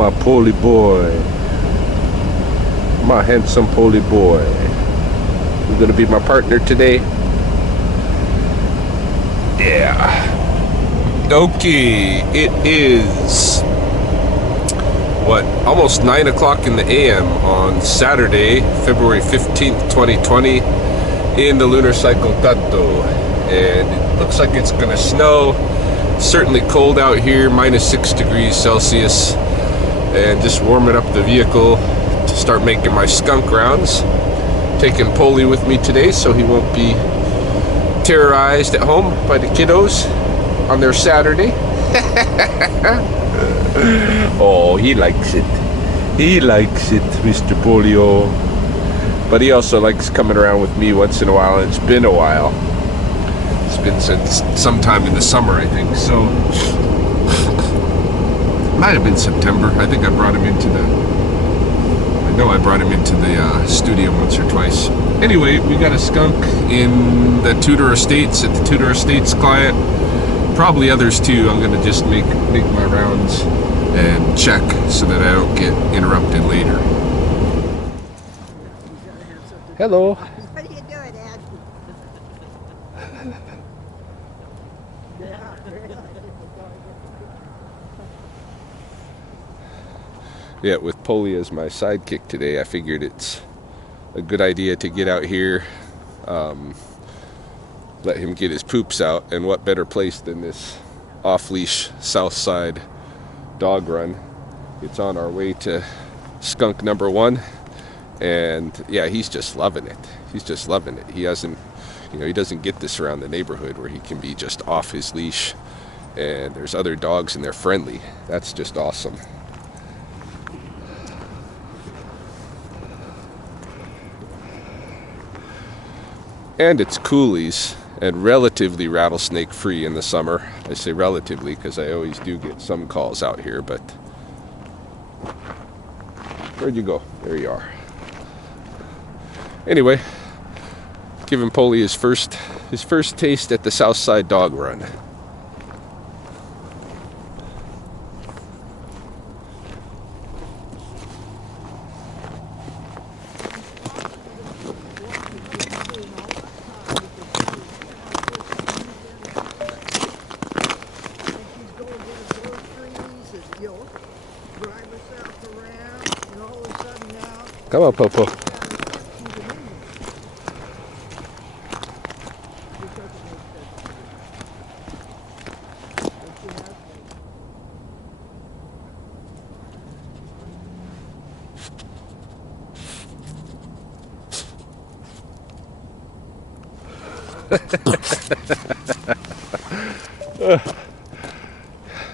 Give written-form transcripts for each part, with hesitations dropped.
my poly boy. My handsome poly boy. You're gonna be my partner today? Yeah. Okay, it is almost 9 o'clock in the AM on Saturday, February 15th, 2020 in the lunar cycle Tato, and it looks like it's gonna snow. Certainly cold out here, -6 degrees Celsius, and just warming up the vehicle to start making my skunk rounds. Taking Polly with me today so he won't be terrorized at home by the kiddos on their Saturday. Oh, he likes it. He likes it, Mr. Polio. But he also likes coming around with me once in a while, and it's been a while. It's been since sometime in the summer, I think. So, might have been September. I think I brought him into the studio once or twice. Anyway, we got a skunk in the Tudor Estates, at the Tudor Estates client. Probably others too. I'm gonna just make my rounds and check so that I don't get interrupted later. Hello. What are you doing, Ed? Yeah, with Polly as my sidekick today, I figured it's a good idea to get out here, let him get his poops out, and what better place than this off-leash south side dog run. It's on our way to skunk number 1, and yeah, he's just loving it. He's just loving it. He doesn't get this around the neighborhood where he can be just off his leash, and there's other dogs and they're friendly. That's just awesome. And it's coolies and relatively rattlesnake free in the summer. I say relatively because I always do get some calls out here, but where'd you go? There you are. Anyway, giving Polly his first taste at the Southside Dog Run. Come on, Popo.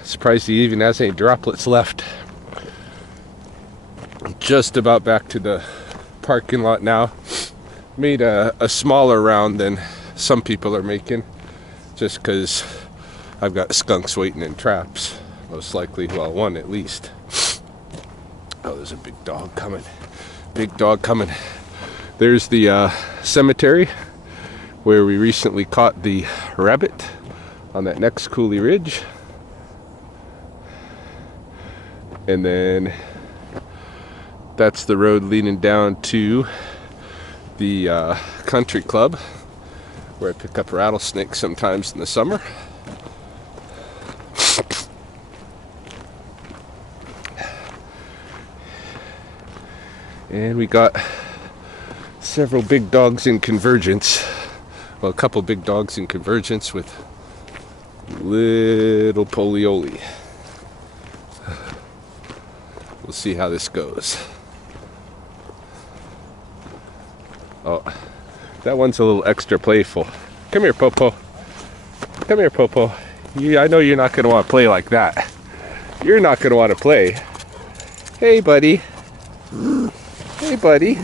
Surprised he even has any droplets left. Just about back to the parking lot now. Made a smaller round than some people are making, just because I've got skunks waiting in traps, most likely. Well, one at least. Oh, there's a big dog coming. Big dog coming. There's the cemetery where we recently caught the rabbit on that next coulee ridge. And then that's the road leading down to the country club where I pick up rattlesnakes sometimes in the summer. And we got several big dogs in convergence. Well, a couple big dogs in convergence with little Polioli. We'll see how this goes. Oh, that one's a little extra playful. Come here, Popo. Come here, Popo. I know you're not going to want to play like that. You're not going to want to play. Hey, buddy. Hey, buddy.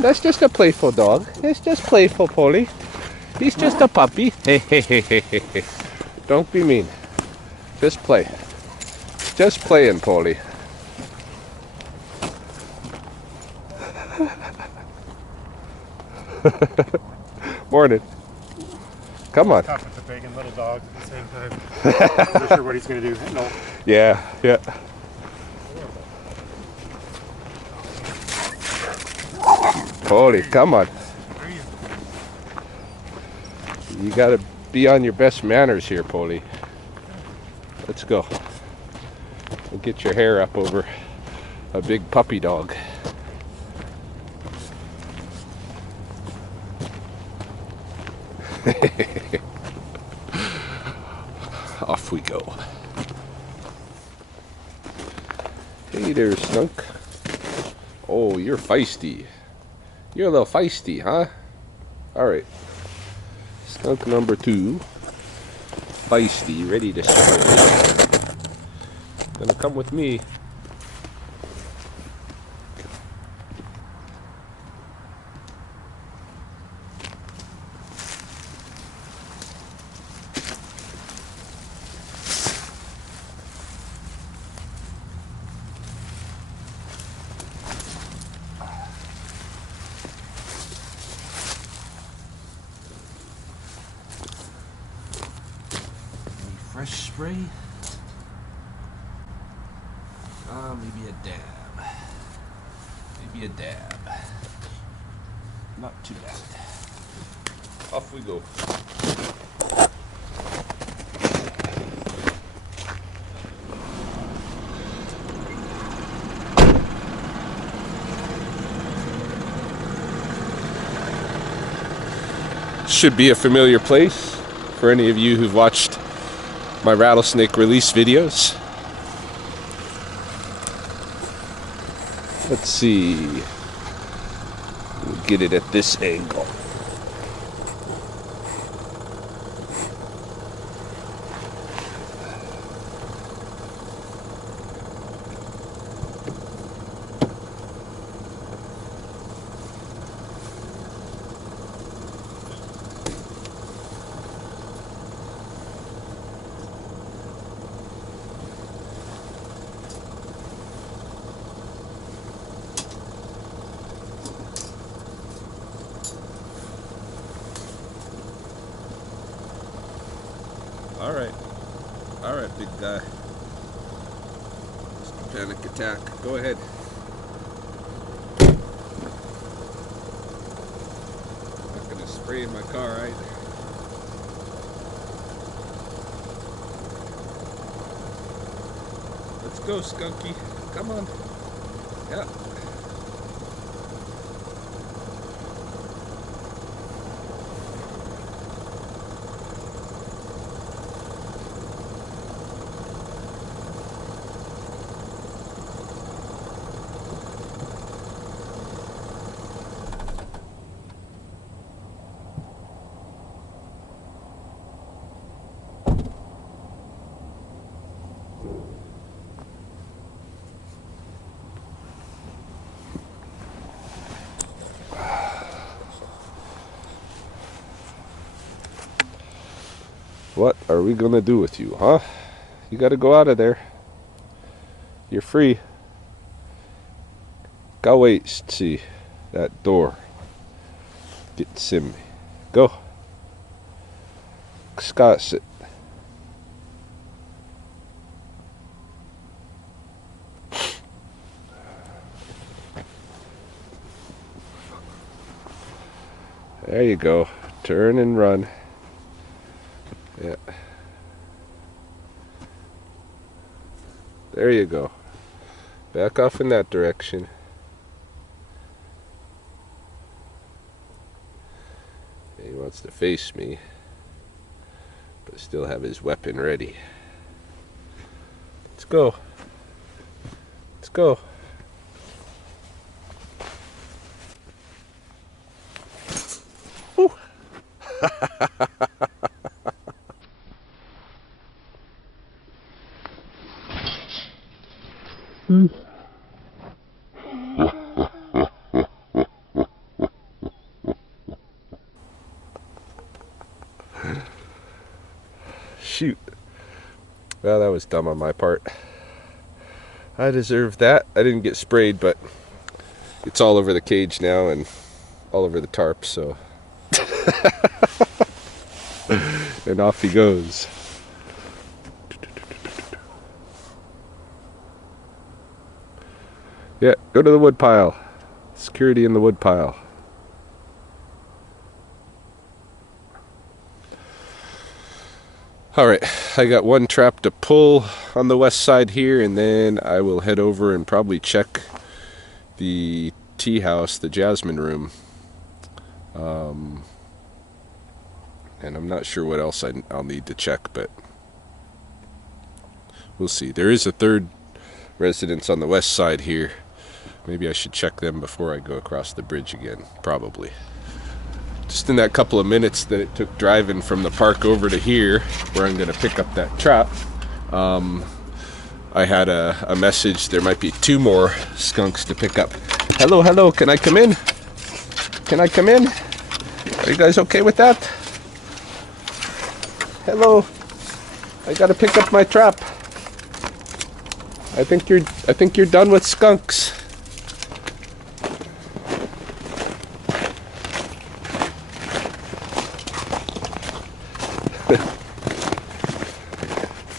That's just a playful dog. It's just playful, Polly. He's just a puppy. Hey, hey, hey, hey, hey, hey. Don't be mean. Just play. Just playing, Polly. Morning. Come on. Tough with the big and little dog at the same time. I'm not sure what he's going to do. No. Yeah, yeah. Polly, come on. Where are you? You gotta be on your best manners here, Polly. Let's go. We'll get your hair up over a big puppy dog. Off we go. Hey there, skunk. Oh, you're feisty. You're a little feisty, huh? Alright. Skunk number 2. Feisty, ready to spray. Gonna come with me. Fresh spray? Maybe a dab. Maybe a dab. Not too bad. Off we go. Should be a familiar place for any of you who've watched my rattlesnake release videos. Let's see. We'll get it at this angle. All right, big guy. Just panic attack. Go ahead. Not gonna spray in my car either. Let's go, Skunky. Come on. Yeah. What are we gonna do with you, huh? You gotta go out of there. You're free. Go wait, see that door. Get Sim. Go. Scott, sit. There you go. Turn and run. Yeah. There you go. Back off in that direction. He wants to face me, but still have his weapon ready. Let's go. Let's go. Woo. Shoot. Well, that was dumb on my part. I deserved that. I didn't get sprayed, but it's all over the cage now and all over the tarp, so. And off he goes. Yeah, go to the wood pile. Security in the wood pile. All right, I got one trap to pull on the west side here, and then I will head over and probably check the tea house, the Jasmine room. And I'm not sure what else I'll need to check, but we'll see. There is a third residence on the west side here. Maybe I should check them before I go across the bridge again, probably. Just in that couple of minutes that it took driving from the park over to here, where I'm going to pick up that trap, I had a message. There might be 2 more skunks to pick up. Hello, hello, can I come in? Can I come in? Are you guys okay with that? Hello. I got to pick up my trap. I think you're done with skunks.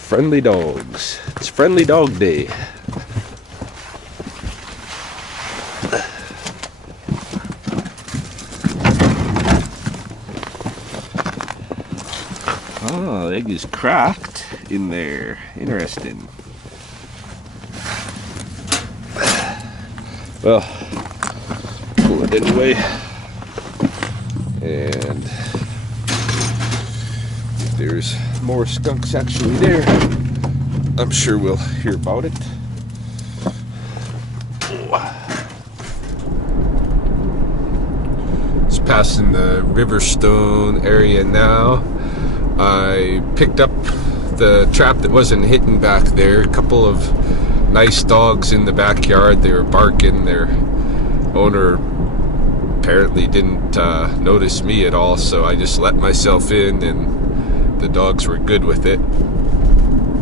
Friendly dogs. It's Friendly Dog Day. Oh, the egg is cracked in there. Interesting. Well, pull it anyway. And if there's more skunks actually there, I'm sure we'll hear about it. It's passing the Riverstone area now. I picked up the trap that wasn't hitting back there. A couple of nice dogs in the backyard. They were barking. Their owner apparently didn't notice me at all, so I just let myself in, and the dogs were good with it.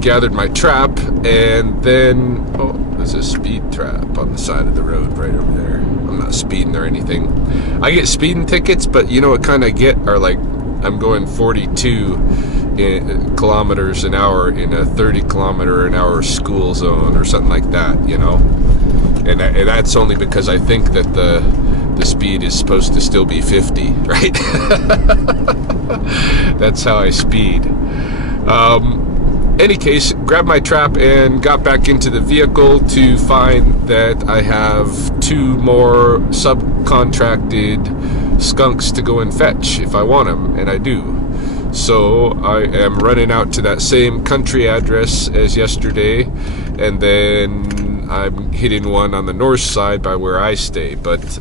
Gathered my trap, and then there's a speed trap on the side of the road right over there. I'm not speeding or anything. I get speeding tickets, but you know what kind I get are like, I'm going 42 kilometers an hour in a 30 kilometer an hour school zone or something like that, you know. And that's only because I think that the speed is supposed to still be 50, right? That's how I speed. Any case, grabbed my trap and got back into the vehicle to find that I have 2 more subcontracted skunks to go and fetch if I want them, and I do. So I am running out to that same country address as yesterday, and then I'm hitting one on the north side by where I stay. But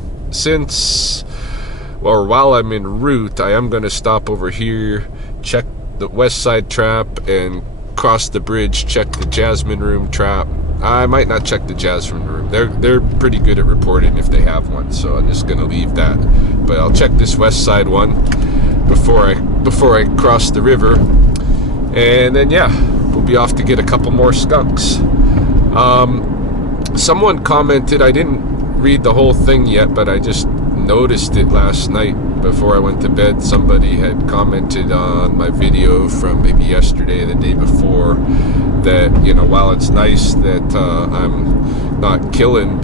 while I'm en route, I am going to stop over here, check the west side trap, and cross the bridge, check the Jasmine room trap. I might not check the Jasmine room. They're pretty good at reporting if they have one, so I'm just gonna leave that. But I'll check this west side one before I cross the river, and then yeah, we'll be off to get a couple more skunks. Someone commented, I didn't read the whole thing yet, but I just noticed it last night before I went to bed. Somebody had commented on my video from maybe yesterday, the day before, that, you know, while it's nice that I'm not killing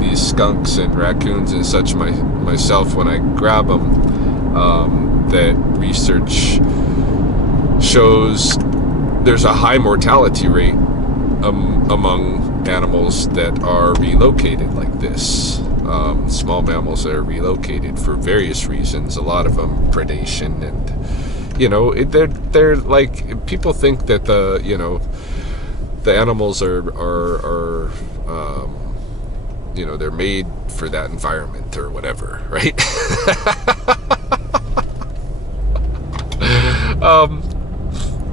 these skunks and raccoons and such myself when I grab them, that research shows there's a high mortality rate among animals that are relocated like this. Small mammals that are relocated for various reasons, a lot of them predation, and you know, they're like, people think that the animals are you know, they're made for that environment or whatever, right?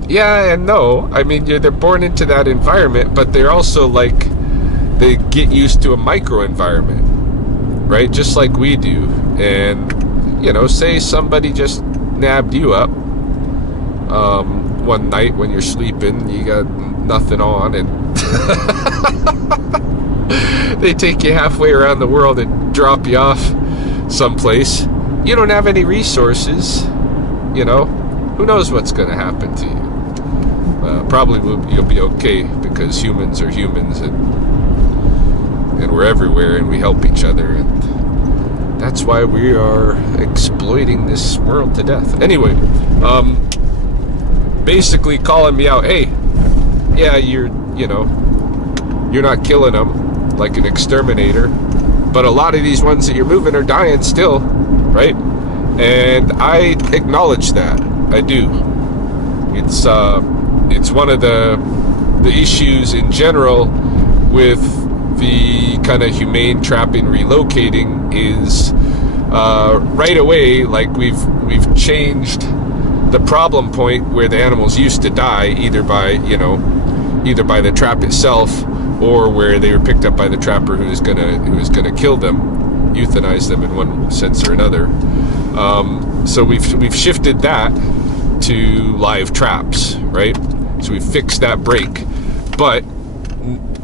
Yeah and no. I mean, they're born into that environment, but they're also like, they get used to a microenvironment, right? Just like we do. And, you know, say somebody just nabbed you up one night when you're sleeping, you got nothing on, and they take you halfway around the world and drop you off someplace. You don't have any resources, you know. Who knows what's going to happen to you? Probably you'll be okay, because humans are humans, and we're everywhere, and we help each other, and that's why we are exploiting this world to death. Anyway, basically calling me out. Hey, yeah, you're not killing them like an exterminator, but a lot of these ones that you're moving are dying still, right? And I acknowledge that. I do. It's one of the issues in general with the kind of humane trapping relocating is right away, like we've changed the problem point where the animals used to die, either by the trap itself, or where they were picked up by the trapper who was gonna kill them, euthanize them in one sense or another. So we've shifted that to live traps, right? So we fixed that break, but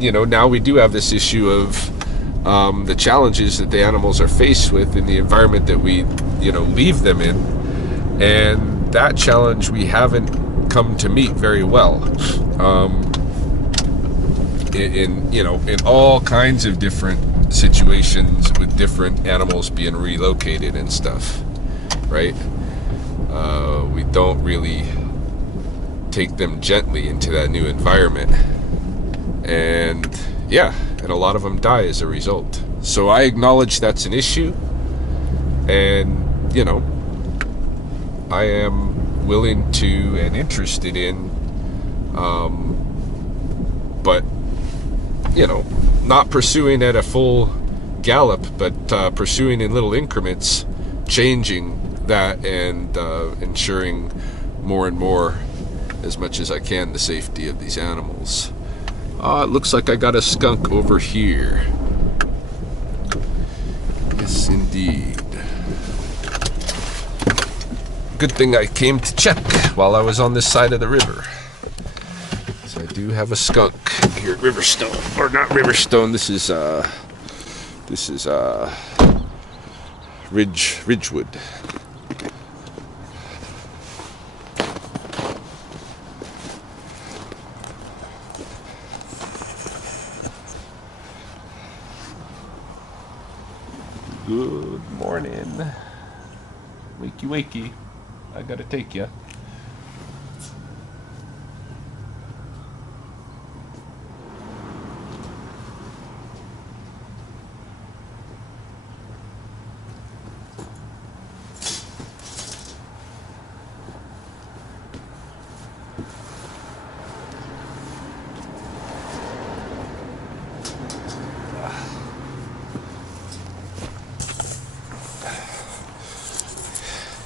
now we do have this issue of the challenges that the animals are faced with in the environment that we leave them in, and that challenge we haven't come to meet very well. In all kinds of different situations with different animals being relocated and stuff, right? We don't really take them gently into that new environment, and a lot of them die as a result. So I acknowledge that's an issue, and I am willing to and interested in, but not pursuing at a full gallop, but pursuing in little increments, changing that, and ensuring more and more, as much as I can, the safety of these animals. It looks like I got a skunk over here. Yes, indeed. Good thing I came to check while I was on this side of the river. So I do have a skunk here at Riverstone, or not Riverstone. This is Ridgewood. Good morning. Wakey, wakey. I gotta take ya.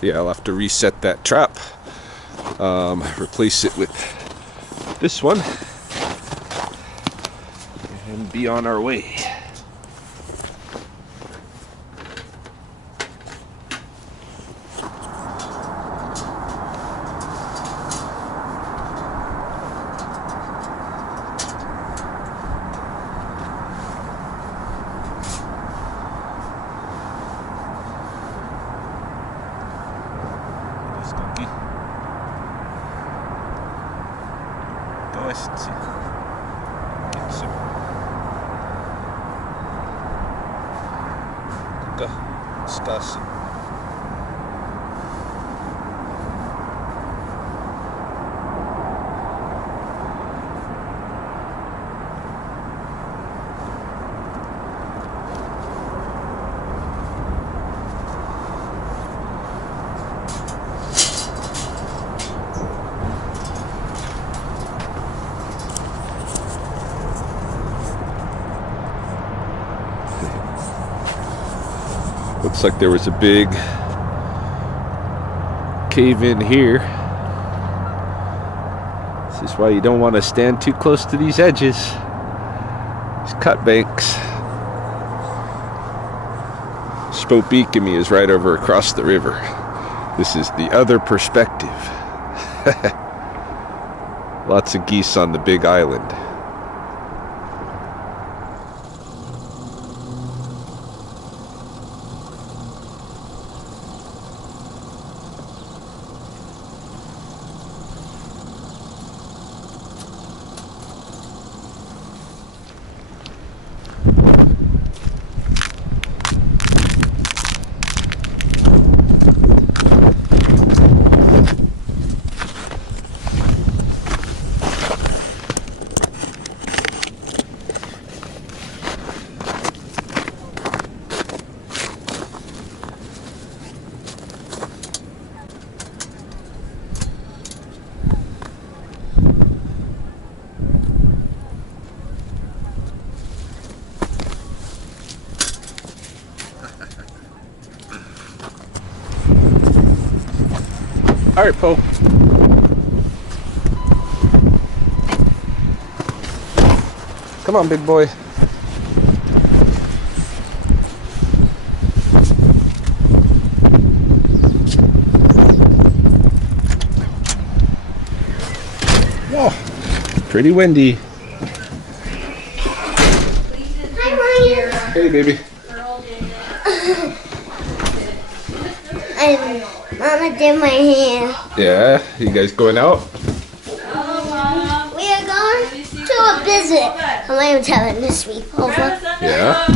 Yeah, I'll have to reset that trap, replace it with this one, and be on our way. Discuss. Looks like there was a big cave in here. This is why you don't want to stand too close to these edges, these cut banks. Spokane is right over across the river. This is the other perspective. Lots of geese on the big island. All right, Poe. Come on, big boy. Whoa, pretty windy. Hi, Hey, baby. Mama did my hair. Yeah, you guys going out? We are going to a visit. I am telling this week over. Yeah.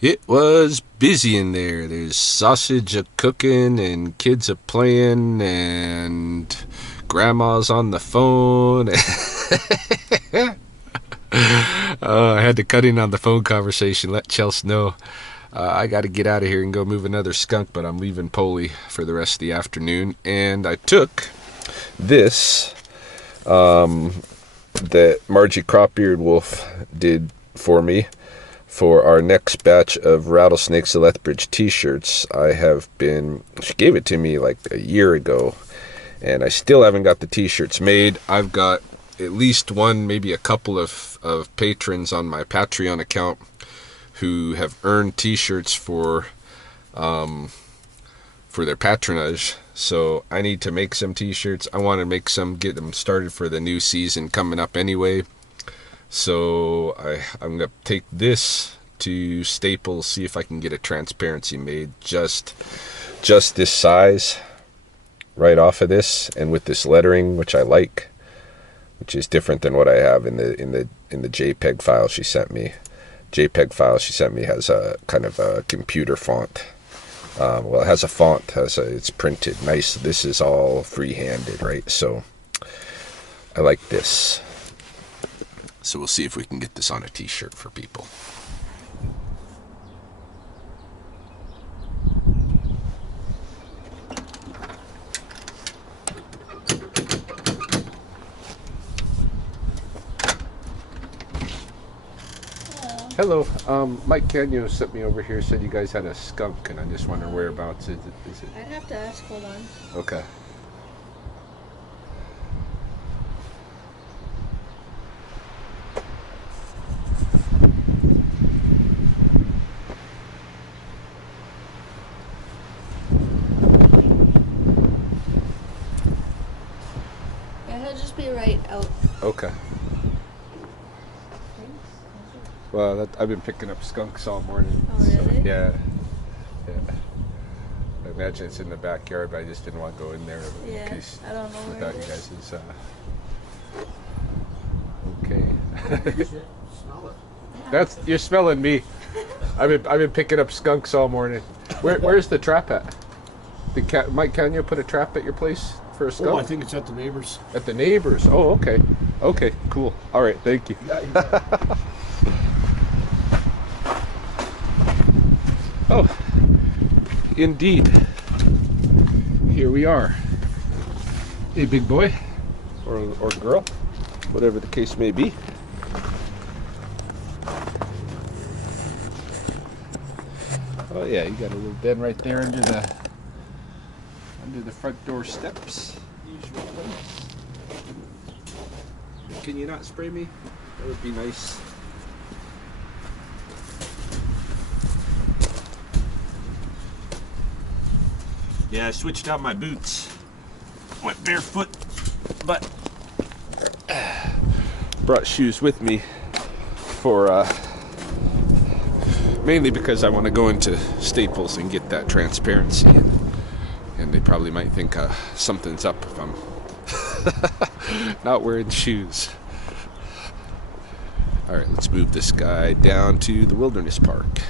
It was busy in there. There's sausage a cooking and kids a playing and grandma's on the phone. I had to cut in on the phone conversation, let Chelsea know I got to get out of here and go move another skunk, but I'm leaving Polly for the rest of the afternoon. And I took this that Margie Cropbeard Wolf did for me for our next batch of Rattlesnakes of Lethbridge t-shirts. She gave it to me like a year ago, and I still haven't got the t-shirts made. I've got at least one, maybe a couple of patrons on my Patreon account who have earned t-shirts for their patronage. So I need to make some t-shirts. I want to make some, get them started for the new season coming up anyway. So I'm going to take this to Staples, see if I can get a transparency made just this size right off of this, and with this lettering, which I like, which is different than what I have in the JPEG file she sent me. JPEG file she sent me has a kind of a computer font. Well, it has a font, it's printed nice. This is all free-handed, right? So I like this. So we'll see if we can get this on a t-shirt for people. Hello. Mike Canyo sent me over here, said you guys had a skunk, and I just wonder whereabouts is it? I'd have to ask, hold on. Okay. Yeah, he'll just be right out. Okay. Well, I've been picking up skunks all morning. Oh, really? So, yeah. I imagine it's in the backyard, but I just didn't want to go in there in Yeah, case I don't know where without it you is. guys' okay. You're smelling me. I've been picking up skunks all morning. Where's the trap at? Mike Canyo put a trap at your place for a skunk? Oh, I think it's at the neighbors. At the neighbors. Oh, okay. Okay, cool. All right, thank you. Oh, indeed. Here we are. Hey, big boy, or girl, whatever the case may be. Oh yeah, you got a little den right there under the front door steps. Usual place. Can you not spray me? That would be nice. Yeah, I switched out my boots. Went barefoot, but brought shoes with me for mainly because I want to go into Staples and get that transparency, and they probably might think something's up if I'm not wearing shoes. All right, let's move this guy down to the Wilderness Park.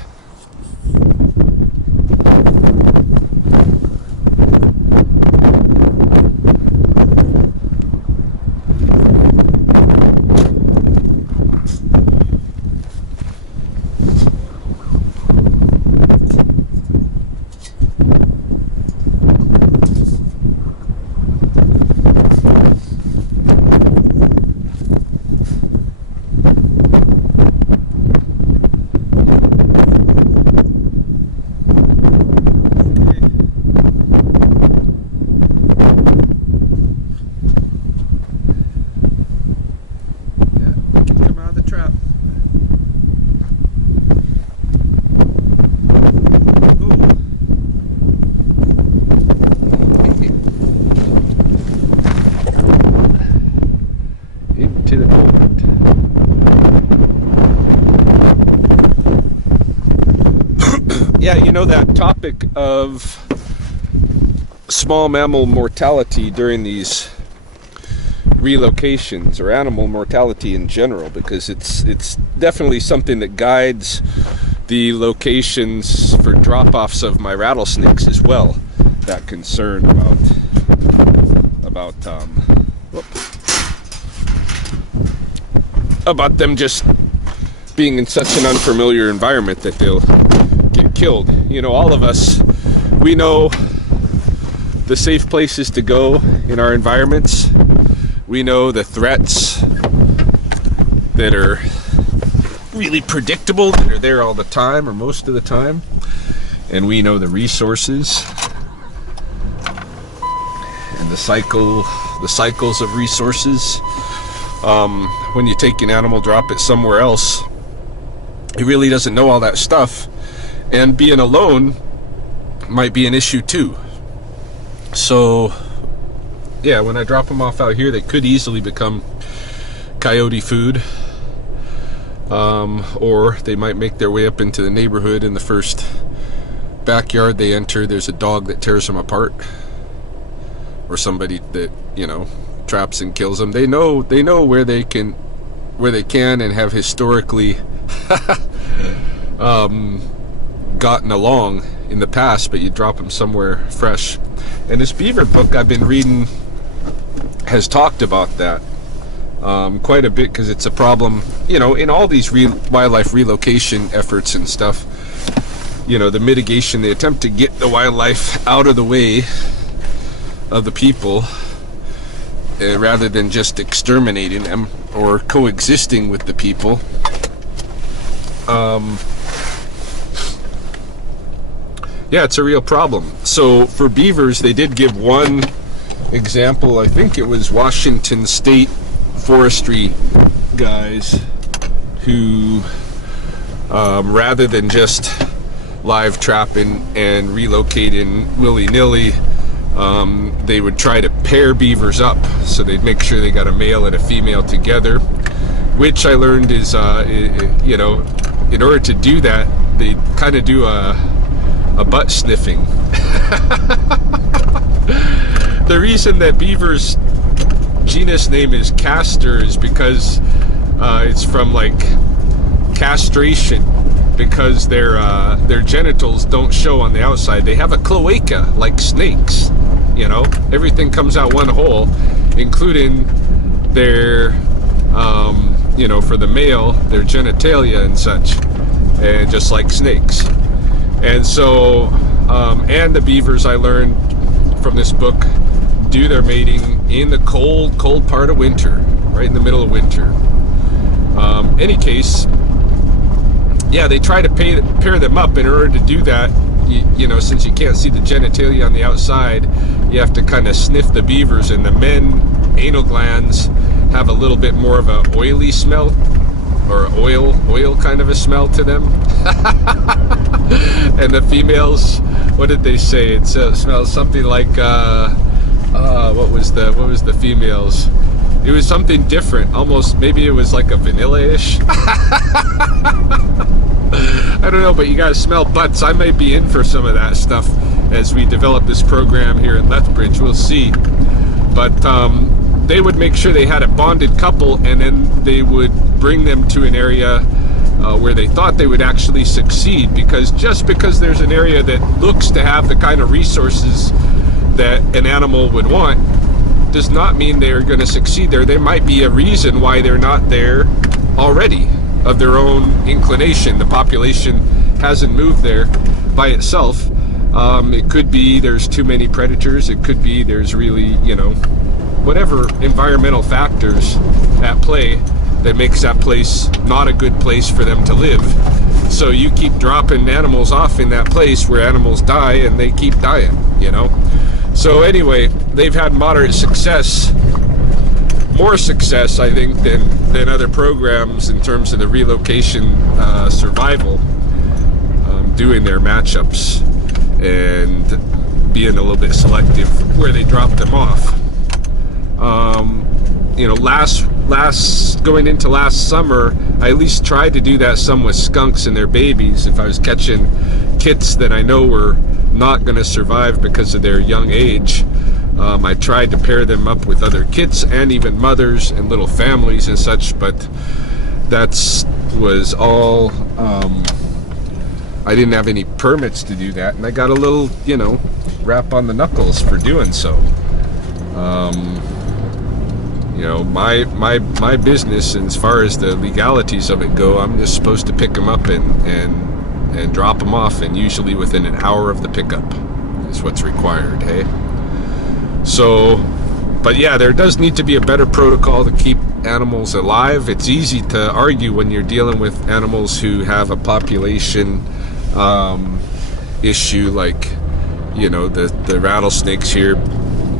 that topic of small mammal mortality during these relocations, or animal mortality in general, because it's definitely something that guides the locations for drop-offs of my rattlesnakes as well. That concern about them just being in such an unfamiliar environment that they'll get killed. All of us, we know the safe places to go in our environments. We know the threats that are really predictable, that are there all the time or most of the time. And we know the resources and the cycles of resources. When you take an animal, drop it somewhere else, it really doesn't know all that stuff. And being alone might be an issue too. So yeah, when I drop them off out here, they could easily become coyote food, or they might make their way up into the neighborhood. In the first backyard they enter, there's a dog that tears them apart, or somebody that traps and kills them. They know where they can and have historically gotten along in the past, but you drop them somewhere fresh. And this beaver book I've been reading has talked about that quite a bit, because it's a problem, in all these wildlife relocation efforts and stuff. The mitigation, the attempt to get the wildlife out of the way of the people, rather than just exterminating them or coexisting with the people. Yeah, it's a real problem. So for beavers, they did give one example. I think it was Washington State forestry guys who, rather than just live trapping and relocating willy-nilly, they would try to pair beavers up. So they'd make sure they got a male and a female together, which I learned is, in order to do that, they kind of do a butt sniffing. The reason that beavers' genus name is castor is because it's from castration, because their genitals don't show on the outside. They have a cloaca like snakes. Everything comes out one hole, including their for the male, their genitalia and such, and just like snakes. And so and the beavers, I learned from this book, do their mating in the cold part of winter, right in the middle of winter. Any case, yeah, they try to pair them up. In order to do that, since you can't see the genitalia on the outside, you have to kind of sniff the beavers, and the men anal glands have a little bit more of a oily smell, or oil kind of a smell to them. And the females, what did they say? It smells something like what was the females? It was something different, almost, maybe it was like a vanilla-ish. I don't know, but you gotta smell butts. I might be in for some of that stuff as we develop this program here in Lethbridge. We'll see. But they would make sure they had a bonded couple, and then they would bring them to an area where they thought they would actually succeed, because just because there's an area that looks to have the kind of resources that an animal would want does not mean they're going to succeed there. There might be a reason why they're not there already, of their own inclination. The population hasn't moved there by itself. It could be there's too many predators. It could be there's really, whatever environmental factors at play that makes that place not a good place for them to live. So you keep dropping animals off in that place where animals die, and they keep dying, So anyway, they've had moderate success, more success, I think, than other programs in terms of the relocation survival, doing their matchups and being a little bit selective where they drop them off. going into last summer, I at least tried to do that some with skunks and their babies. If I was catching kits that I know were not going to survive because of their young age, I tried to pair them up with other kits and even mothers and little families and such, but was all, I didn't have any permits to do that, and I got a little, rap on the knuckles for doing so. My business, as far as the legalities of it go, I'm just supposed to pick them up and drop them off, and usually within an hour of the pickup is what's required, hey? So, but yeah, there does need to be a better protocol to keep animals alive. It's easy to argue when you're dealing with animals who have a population issue, like, the rattlesnakes here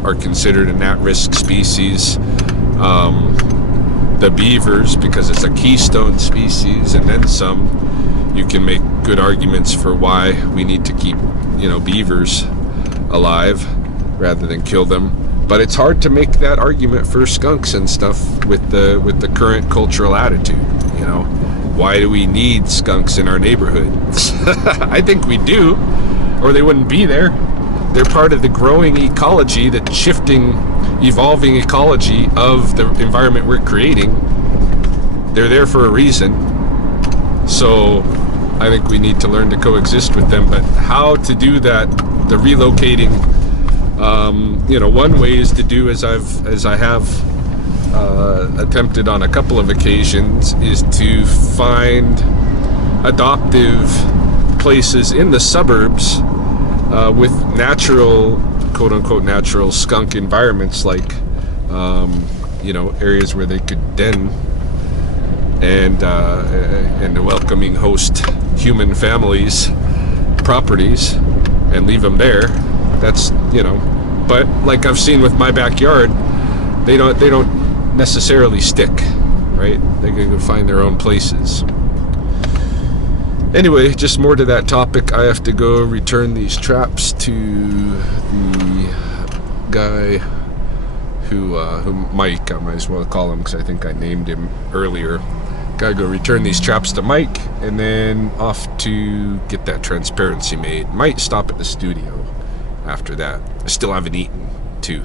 are considered an at-risk species. The beavers, because it's a keystone species, and then some. You can make good arguments for why we need to keep, beavers alive rather than kill them. But it's hard to make that argument for skunks and stuff with the current cultural attitude. Why do we need skunks in our neighborhood? I think we do, or they wouldn't be there. They're part of the growing ecology, the shifting, evolving ecology of the environment we're creating. They're there for a reason. So I think we need to learn to coexist with them. But how to do that, the relocating, one way is to do, as I have attempted on a couple of occasions, is to find adoptive places in the suburbs with natural, quote-unquote natural skunk environments, like areas where they could den and a welcoming host human families properties and leave them there. That's but like I've seen with my backyard, they don't necessarily stick, right? They can go find their own places. Anyway, just more to that topic, I have to go return these traps to the guy who Mike, I might as well call him because I think I named him earlier. Gotta go return these traps to Mike, and then off to get that transparency made. Might stop at the studio after that. I still haven't eaten, too.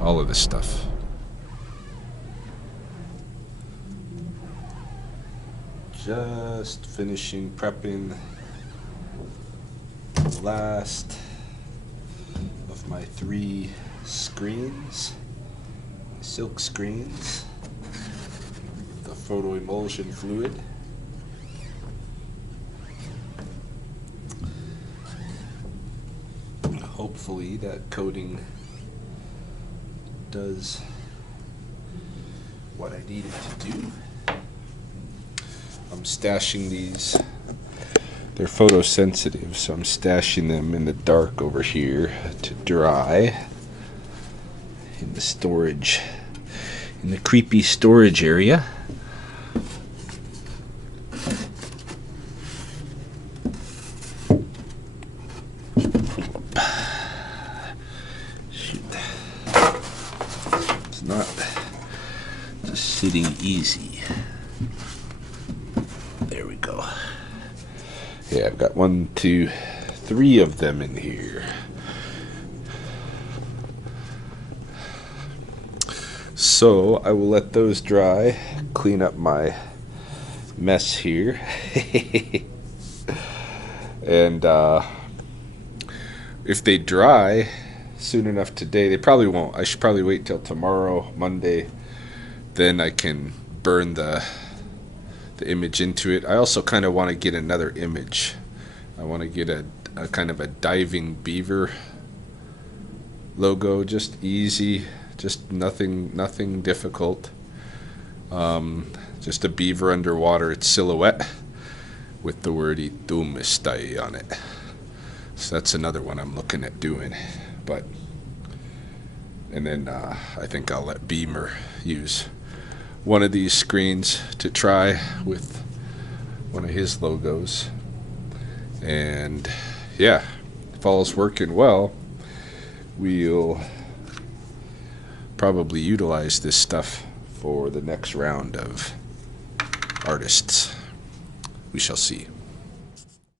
All of this stuff. Just finishing prepping the last of my 3 screens, silk screens, the photo emulsion fluid. Hopefully that coating does what I need it to do. I'm stashing these, they're photosensitive, so I'm stashing them in the dark over here to dry in the storage, in the creepy storage area. Shoot. It's not just sitting easy. There we go. Yeah, I've got 1, 2, 3 of them in here. So I will let those dry, clean up my mess here. And if they dry soon enough today, they probably won't. I should probably wait till tomorrow, Monday. Then I can burn the image into it. I also kind of want to get another image. I want to get a kind of a diving beaver logo, just easy, just nothing difficult. Just a beaver underwater, its silhouette with the word "Itumestai" on it. So that's another one I'm looking at doing. And then I think I'll let Beamer use one of these screens to try with one of his logos. And yeah, if all's working well, we'll probably utilize this stuff for the next round of artists. We shall see.